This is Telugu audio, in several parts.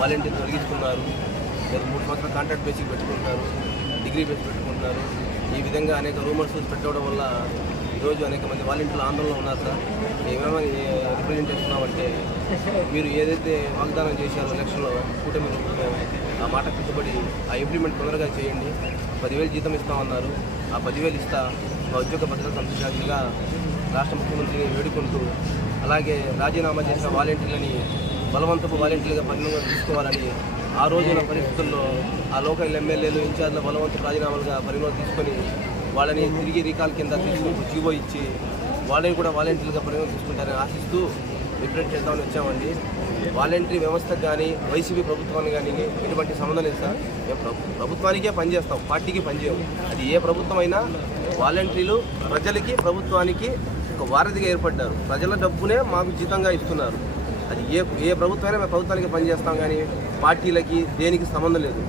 వాలంటీర్ తొలగించుకున్నారు. లేదా మూడు సంవత్సరాల కాంట్రాక్ట్ బేసిక్ పెట్టుకుంటున్నారు డిగ్రీ బేస్ పెట్టుకుంటున్నారు. ఈ విధంగా అనేక రూమర్స్ పెట్టడం వల్ల ఈరోజు అనేక మంది వాలంటీర్లు ఆందోళనలో ఉన్నారు సార్. మేమేమని రిప్రజెంట్ చేస్తున్నామంటే మీరు ఏదైతే వాగ్దానం చేశారో ఎలక్షన్లో కూటమి ఆ మాట కట్టుబడి ఆ ఇంప్లిమెంట్ తొందరగా చేయండి. పదివేలు జీతం ఇస్తామన్నారు. ఆ పదివేలు ఇస్తా మా ఉద్యోగ భద్రత సంరక్షణగా రాష్ట్ర ముఖ్యమంత్రిని వేడుకుంటూ అలాగే రాజీనామా చేసిన వాలంటీర్లని బలవంతపు వాలంటీర్గా పరిగణలోకి తీసుకోవాలని ఆ రోజున పరిస్థితుల్లో ఆ లోకల్ ఎమ్మెల్యేలు ఇన్ఛార్జ్ల బలవంతపు రాజీనామాలుగా పరిగణలోకి తీసుకొని వాళ్ళని తిరిగి రీకాల్ కింద తీసుకుని జీవో ఇచ్చి వాళ్ళని కూడా వాలంటీర్లుగా పరిగణలోకి తీసుకుంటారని ఆశిస్తూ రిప్రజెంట్ చేద్దామని వచ్చామండి. వాలంటరీ వ్యవస్థకు కానీ వైసీపీ ప్రభుత్వాన్ని కానీ ఎటువంటి సంబంధం లేదు సార్. మేము ప్రభుత్వానికే పనిచేస్తాం పార్టీకి పనిచేయము అది ఏ ప్రభుత్వం అయినా వాలంటీర్లు ప్రజలకి ప్రభుత్వానికి ఒక వారధిగా ఏర్పడ్డారు. ప్రజల డబ్బునే మాకు జీతంగా ఇస్తున్నారు. అది ఏ ఏ ప్రభుత్వమైనా మేము ప్రభుత్వానికి పనిచేస్తాం కానీ పార్టీలకి దేనికి సంబంధం లేదు.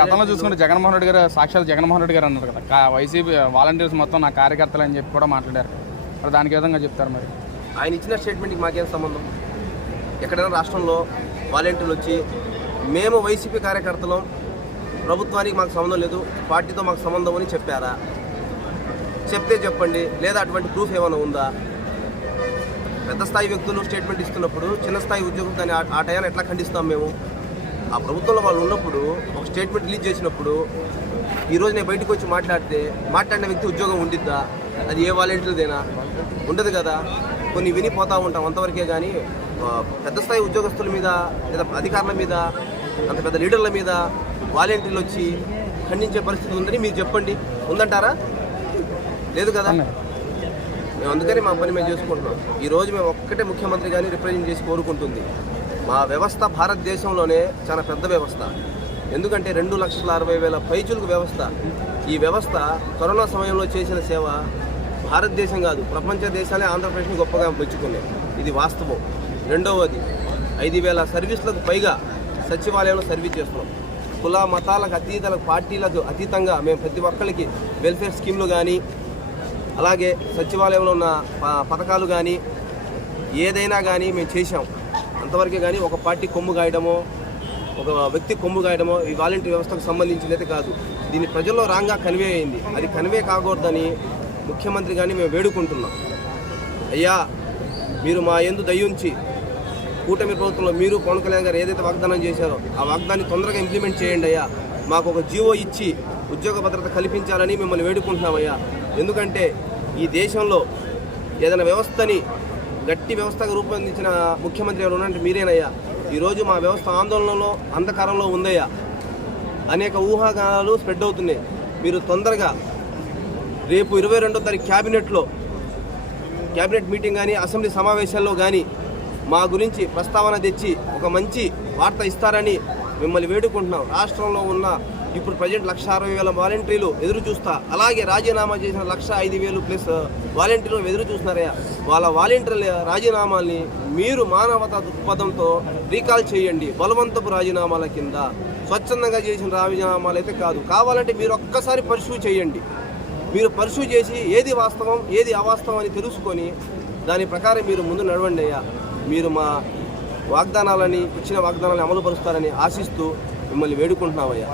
గతంలో చూసుకుంటే జగన్మోహన్ రెడ్డి గారు సాక్షాత్ జగన్మోహన్ రెడ్డి గారు అన్నారు కదా. వైసీపీ వాలంటీర్స్ మొత్తం నా కార్యకర్తలు అని చెప్పి కూడా మాట్లాడారు. మరి దానికి విధంగా చెప్తారు మరి? ఆయన ఇచ్చిన స్టేట్మెంట్కి మాకేం సంబంధం? ఎక్కడైనా రాష్ట్రంలో వాలంటీర్లు వచ్చి మేము వైసీపీ కార్యకర్తలం ప్రభుత్వానికి మాకు సంబంధం లేదు పార్టీతో మాకు సంబంధం అని చెప్పారా? చెప్తే చెప్పండి. లేదా అటువంటి ప్రూఫ్ ఏమైనా ఉందా? పెద్ద స్థాయి వ్యక్తులు స్టేట్మెంట్ ఇస్తున్నప్పుడు చిన్న స్థాయి ఉద్యోగం కానీ ఆ- టయాన్ని ఎట్లా ఖండిస్తాం మేము? ఆ ప్రభుత్వంలో వాళ్ళు ఉన్నప్పుడు ఒక స్టేట్మెంట్ రిలీజ్ చేసినప్పుడు ఈరోజు నేను బయటకు వచ్చి మాట్లాడితే మాట్లాడిన వ్యక్తి ఉద్యోగం ఉండిద్దా? అది ఏ వాలంటీర్దేనా ఉండదు కదా. కొన్ని వినిపోతూ ఉంటాం అంతవరకే కానీ పెద్ద స్థాయి ఉద్యోగస్తుల మీద లేదా అధికారుల మీద అంత పెద్ద లీడర్ల మీద వాలంటీర్లు వచ్చి ఖండించే పరిస్థితి ఉందని మీరు చెప్పండి. ఉందంటారా? లేదు కదా? మేము అందుకని మా పని మేము చేసుకుంటున్నాం. ఈ రోజు మేము ఒక్కటే ముఖ్యమంత్రి గారిని రిప్రజెంట్ చేసి కోరుకుంటుంది. మా వ్యవస్థ భారతదేశంలోనే చాలా పెద్ద వ్యవస్థ. ఎందుకంటే రెండు లక్షల అరవై వేల పైచులకు వ్యవస్థ. ఈ వ్యవస్థ కరోనా సమయంలో చేసిన సేవ భారతదేశం కాదు ప్రపంచ దేశాలే ఆంధ్రప్రదేశ్ని గొప్పగా మెచ్చుకున్నాయి. ఇది వాస్తవం. రెండవది ఐదు వేల సర్వీసులకు పైగా సచివాలయంలో సర్వీస్ చేస్తున్నాం. కుల మతాలకు అతీతలకు పార్టీలకు అతీతంగా మేము ప్రతి ఒక్కరికి వెల్ఫేర్ స్కీమ్లు కానీ అలాగే సచివాలయంలో ఉన్న పథకాలు కానీ ఏదైనా కానీ మేము చేశాం. అంతవరకే కానీ ఒక పార్టీ కొమ్ము గాయడమో ఒక వ్యక్తి కొమ్ము గాయడమో ఈ వాలంటీర్ వ్యవస్థకు సంబంధించినది కాదు. దీన్ని ప్రజల్లో రాంగా కన్వే అయింది. అది కన్వే కాకూడదని ముఖ్యమంత్రి కానీ మేము వేడుకుంటున్నాం. అయ్యా మీరు మా ఎందు దయ్యుంచి కూటమి ప్రభుత్వంలో మీరు పవన్ కళ్యాణ్ గారు ఏదైతే వాగ్దానం చేశారో ఆ వాగ్దాన్ని తొందరగా ఇంప్లిమెంట్ చేయండి అయ్యా. మాకు ఒక జీవో ఇచ్చి ఉద్యోగ భద్రత కల్పించాలని మిమ్మల్ని వేడుకుంటున్నామయ్యా. ఎందుకంటే ఈ దేశంలో ఏదైనా వ్యవస్థని గట్టి వ్యవస్థగా రూపొందించిన ముఖ్యమంత్రి ఎవరు ఉన్నారంటే మీరేనయ్యా. ఈరోజు మా వ్యవస్థ ఆందోళనలో అంధకారంలో ఉందయ్యా. అనేక ఊహాగానాలు స్ప్రెడ్ అవుతున్నాయి. మీరు తొందరగా రేపు ఇరవై రెండో తారీఖు క్యాబినెట్లో క్యాబినెట్ మీటింగ్ కానీ అసెంబ్లీ సమావేశాల్లో కానీ మా గురించి ప్రస్తావన తెచ్చి ఒక మంచి వార్త ఇస్తారని మిమ్మల్ని వేడుకుంటున్నాం. రాష్ట్రంలో ఉన్న ఇప్పుడు ప్రజెంట్ లక్ష అరవై వేల వాలంటీర్లు ఎదురు చూస్తా. అలాగే రాజీనామా చేసిన లక్ష ఐదు వేలు ప్లస్ వాలంటీర్లు ఎదురు చూస్తున్నారయ్యా. వాళ్ళ వాలంటీర్ల రాజీనామాల్ని మీరు మానవతా దృక్పథంతో రీకాల్ చేయండి. బలవంతపు రాజీనామాల కింద స్వచ్ఛందంగా చేసిన రాజీనామాలు అయితే కాదు. కావాలంటే మీరు ఒక్కసారి పరిశూ చేయండి. మీరు పర్సూ చేసి ఏది వాస్తవం ఏది అవాస్తవం అని తెలుసుకొని దాని ప్రకారం మీరు ముందు నడవండి అయ్యా. మీరు మా వాగ్దానాలని ఇచ్చిన వాగ్దానాలను అమలుపరుస్తారని ఆశిస్తూ మిమ్మల్ని వేడుకుంటున్నామయ్యా.